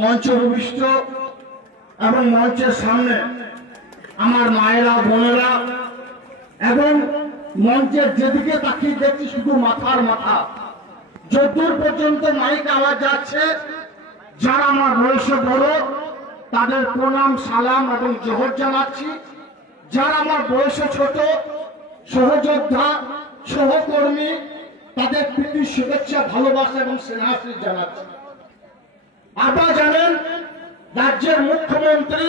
মঞ্চ ভূমিষ্ঠ এবং মঞ্চের সামনে আমার মায়েরা বোনেরা এবং মঞ্চের যেদিকে তাকিয়ে দেখছি শুধু মাথার মাথা, যতদূর পর্যন্ত মাইক আওয়াজ যাচ্ছে যারা আমার বয়সে বড় তাদের প্রণাম সালাম এবং জোহর জানাচ্ছি। যারা আমার বয়সে ছোট সহযোদ্ধা সহকর্মী তাদের প্রীতি শুভেচ্ছা ভালোবাসা এবং স্নেহাশীষ জানাচ্ছি। আপনারা জানেন রাজ্যের মুখ্যমন্ত্রী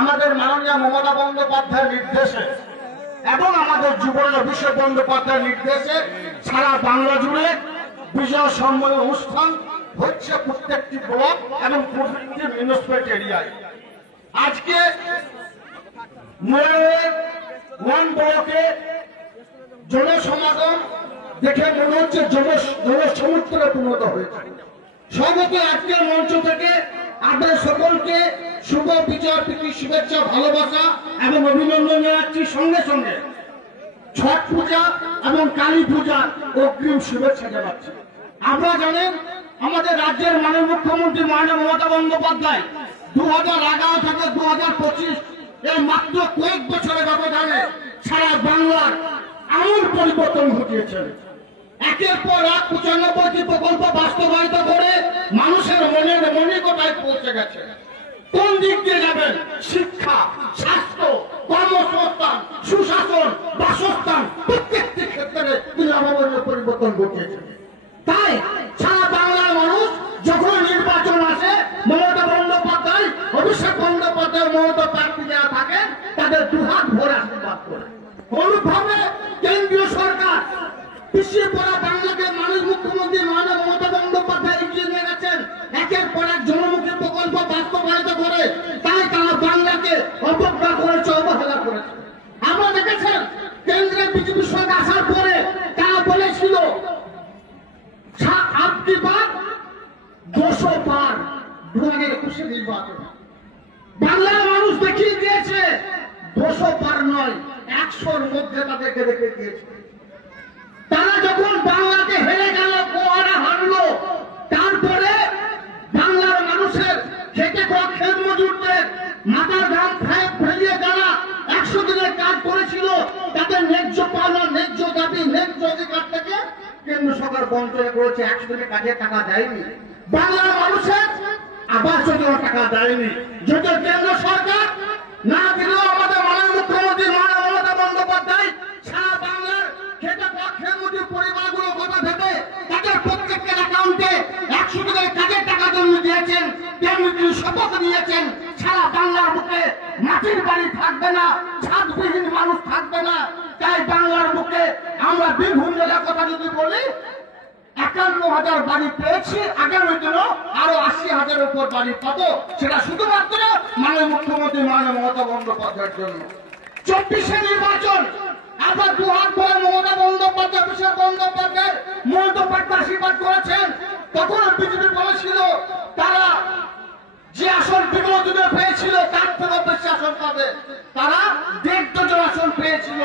আমাদের মাননীয় মমতা বন্দ্যোপাধ্যায়ের নির্দেশে এবং আমাদের যুবরাজ অভিষেক বন্দ্যোপাধ্যায়ের নির্দেশে সারা বাংলা জুড়ে বিজয় সম্মেলন অনুষ্ঠান হচ্ছে প্রত্যেকটি ব্লক এবং প্রত্যেকটি মিউনিসিপ্যালিটি এরিয়ায়। আজকে ওয়ান ব্লকে জনসমাগম দেখে মনে হচ্ছে জনসমুদ্রে পরিণত হয়েছে। সর্বত আজকের মঞ্চ থেকে আপনাদের সকলকে শুভ বিজয় প্রীতি শুভেচ্ছা ভালোবাসা এবং অভিনন্দন জানাচ্ছি। সঙ্গে সঙ্গে ছট পূজা এবং কালী পূজা অগ্রিম শুভেচ্ছা জানাচ্ছি। আপনারা জানেন আমাদের রাজ্যের মাননীয় মুখ্যমন্ত্রী মাননীয় মমতা বন্দ্যোপাধ্যায় 2011 থেকে 2025 এই মাত্র কয়েক বছরের ব্যবধানে সারা বাংলার আমূল পরিবর্তন ঘটিয়েছেন। একের পর এক 95টি প্রকল্প বাস্তবায়িত করে মানুষের মনের মনিকতায় পৌঁছে গেছে। কোন দিক দিয়ে যাবেন? শিক্ষা, স্বাস্থ্য, কর্মসংস্থান, সুশাসন, বাসস্থান প্রত্যেকটি ক্ষেত্রে তিনি অভাবনীয় পরিবর্তন ঘটিয়েছেন। তাই সারা বাংলার মানুষ যখন নির্বাচন আসে মমতা বন্দ্যোপাধ্যায় অভিষেক বন্দ্যোপাধ্যায় মমতা প্রার্থী যারা থাকেন তাদের দুহাত ভরে আশীর্বাদ করে। অনুভাবে কেন্দ্রীয় সরকার পিছিয়ে পড়া বাংলাকে মাননীয় মুখ্যমন্ত্রী মাননীয় মমতা বন্দ্যোপাধ্যায় এগিয়ে নিয়ে গেছেন একের পর এক জনমুখী প্রকল্প বাস্তবায়িত করে। তাই তারা বাংলাকে অবজ্ঞা করেছে, অবহেলা করেছে। আপনারা দেখেছেন কেন্দ্রে বিজেপি সরকার আসার পরে তারা বলেছিল আপনি বার 200 বার 2021 নির্বাচন। বাংলার মানুষ দেখিয়ে দিয়েছে 200 বার নয় 100-র মধ্যে তাদেরকে রেখে দিয়েছে। তারা যখন বাংলাকে হেরে গেল, কোয়ারা হারলো, তারপরে বাংলার মানুষের খেটে খাওয়া খেত মজুরদের মাথার ঘাম ফেলিয়ে যারা 100 দিনের কাজ করেছিল তাদের ন্যায্য পাওনা, ন্যায্য দাবি, ন্যায্য অধিকার থেকে কেন্দ্র সরকার বঞ্চনা করেছে। 100 দিনের কাজে টাকা দেয়নি, বাংলার মানুষের আবাস যোজনা টাকা দেয়নি। যদি কেন্দ্র সরকার না দিলেও আমাদের মাননীয় মুখ্যমন্ত্রী মাননীয় মমতা বন্দ্যোপাধ্যায় সারা বাংলার খেটে খাওয়া খেত মজুর পরিবারগুলো কথা ভেবে তাদের প্রত্যেকের অ্যাকাউন্টে 100 দিনের কাজের টাকা জন্য দিয়েছেন। তেমনি তিনি শপথ নিয়েছেন সারা বাংলার বুকে মাটির বাড়ি থাকবে না, ছাদবিহীন মানুষ থাকবে না। তাই বাংলার বুকে আমরা বীরভূম জেলার কথা যদি বলি 51,000 বাড়ি পেয়েছি, আগামী দিনও আরো 80,000-এর উপর বাড়ি পাবো। সেটা শুধুমাত্র মাননীয় মুখ্যমন্ত্রী মাননীয় মমতা বন্দ্যোপাধ্যায়ের জন্য। 24-এ নির্বাচন আবার দুহাত ভরে মমতা বন্দ্যোপাধ্যায় অভিষেক বন্দ্যোপাধ্যায় মমতা আশীর্বাদ করেছেন। তখন বিজেপি বলেছিল তারা যে আসন বিগত দিনে পেয়েছিল তার থেকে বেশি আসন পাবে। তারা 1.5 ডজন আসন পেয়েছিল।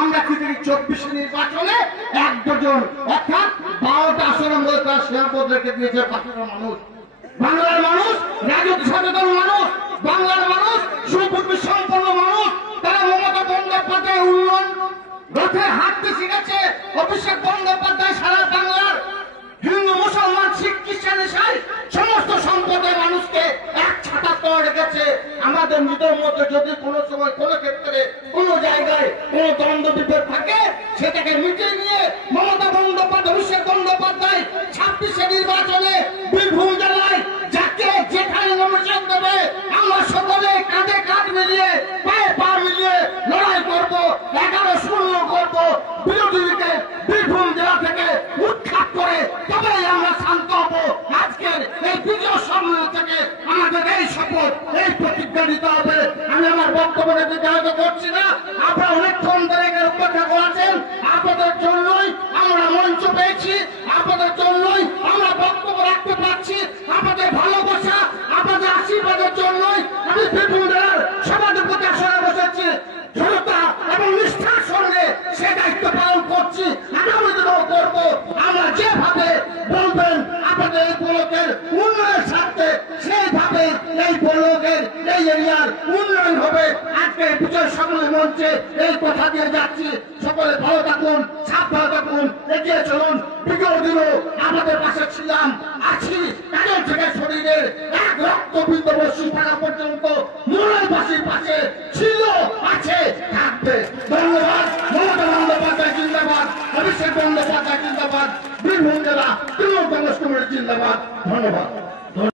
আমরা কিন্তু 24-এ নির্বাচনে 1 ডজন অর্থাৎ 12টা আসনের মধ্যে তারা সীমাবদ্ধ রেখে দিয়েছে। বাকিরা মানুষ, বাংলার মানুষ রাজনীতি সচেতন মানুষ, বাংলার মানুষ সুবুদ্ধি সম্পন্ন মানুষ, তারা মমতা বন্দ্যোপাধ্যায় উন্নয়ন রথে হাঁটতে শিখেছে। অভিষেক বন্দ্যোপাধ্যায় সারা বাংলার হিন্দু মুসলমান শিখ খ্রিস্টান ইসাই সমস্ত সম্প্রদায়ের মানুষকে এক ছাতা তলে রেখেছে। আমাদের নিজের মধ্যে যদি কোনো সময় কোনো ক্ষেত্রে কোনো জায়গায় কোনো দ্বন্দ্ব বিভেদ থাকে সেটাকে মিটিয়ে নিয়ে মমতা বন্দ্যোপাধ্যায় অভিষেক বন্দ্যোপাধ্যায় 26-এ নির্বাচনে বীরভূম জেলায় যাকে যেখানে নমিনেশন দেবে আমরা সকলে কাঁধে কাঁধ মিলিয়ে পায়ে পা মিলিয়ে লড়াই করব, 11-0 করব। বিরোধীকে বীরভূম জেলা থেকে উৎখাত করে তবেই আমরা শান্ত হব। আজকের এই বিজয় সম্মেলন থেকে আমাদের এই শপথ, এই প্রতিজ্ঞা নিতে হবে। আমি আমার বক্তব্য দীর্ঘায়িত করছি না। আপনারা অনেকক্ষণ ধরে অপেক্ষা করেছেন, আপনাদের জন্যই আমরা মঞ্চ পেয়েছি। এই ব্লকের উন্নয়নের স্বার্থে সেইভাবে এই ব্লকের এই এরিয়ার উন্নয়ন হবে। আজকে বিজয় সম্মেলন মঞ্চে এই কথা দিয়ে যাচ্ছি, সকলে ভালো থাকুন, সাবধানে থাকুন, এগিয়ে চলুন। বিগত দিনও আমাদের পাশে ছিলাম, আছি, কাজল থেকে শরীরের এক রক্তবিন্দু বসি থাকা পর্যন্ত মূলবাসীর পাশে ছিল, আছে, থাকবে। ধন্যবাদ। মমতা বন্দ্যোপাধ্যায় জিন্দাবাদ, অভিষেক বন্দ্যোপাধ্যায় জিন্দাবাদ, বীরভূম জেলা তৃণমূল কংগ্রেস কমিটি জিন্দাবাদ। ধন্যবাদ।